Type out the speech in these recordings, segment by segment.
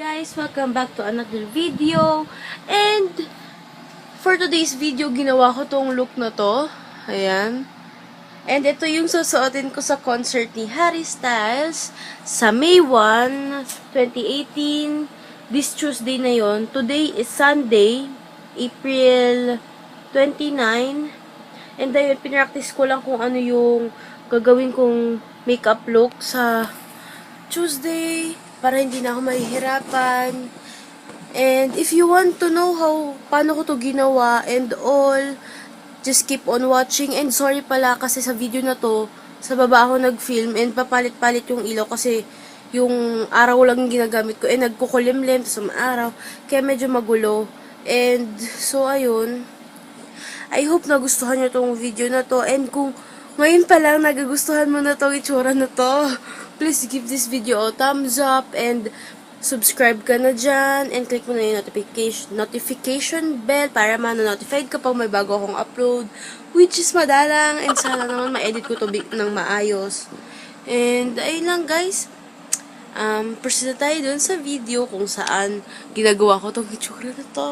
guys, welcome back to another video. And for today's video, ginawa ko tong look na to. Ayan. And ito yung susuotin ko sa concert ni Harry Styles sa May 1, 2018. This Tuesday na yon. Today is Sunday, April 29. And ayun, pinractice ko lang kung ano yung gagawin kong makeup look sa Tuesday para hindi na ako mahihirapan. And if you want to know paano ko to ginawa and all, just keep on watching. And sorry pala kasi sa video na to, sa baba ako nag-film and papalit-palit yung ilaw kasi yung araw lang yung ginagamit ko. And nagkukulimlim, tapos araw. Kaya medyo magulo. And so ayun. I hope nagustuhan nyo tong video na to. And kung ngayon pa lang nagagustuhan mo na tong itsura na to, please give this video a thumbs up and subscribe ka na dyan and click mo na yung notification bell para ma-notified ka pag may bago akong upload, which is madalang, and sana naman ma-edit ko to ng maayos. And ayun lang guys, proceed na tayo dun sa video kung saan ginagawa ko tong itsura na to.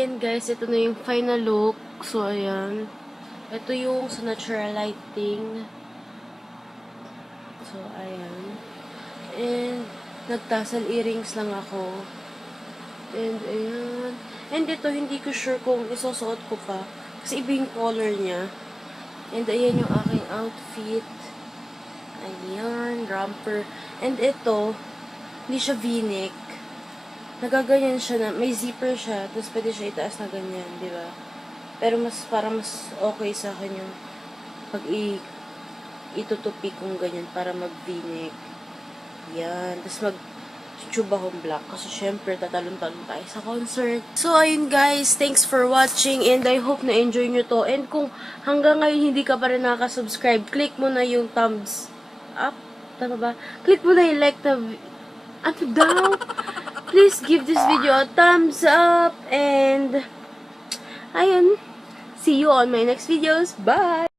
ayan guys, ito na yung final look. So, ayan. Ito yung sa natural lighting. So, ayan. And, nagtassel earrings lang ako. And, ayan. And ito, hindi ko sure kung isusuot ko pa. Kasi iba yung color niya. And, ayan yung aking outfit. Ayan, romper. And ito, hindi siya v-neck. Nagaganyan siya na, may zipper siya, tapos pwede siya itaas na ganyan, di ba? Pero parang mas okay sa akin yung pag itutupi kong ganyan para mag v-neck. Yan. Tapos mag-tube akong black. Kasi syempre, tatalon-talon tayo sa concert. So, ayun guys. Thanks for watching. And I hope na-enjoy nyo to. And kung hanggang ngayon hindi ka pa rin nakasubscribe, click mo na yung thumbs up. Tama ba? Click mo na yung like na... Ano daw? Please give this video a thumbs up. And... ayun. See you on my next videos. Bye!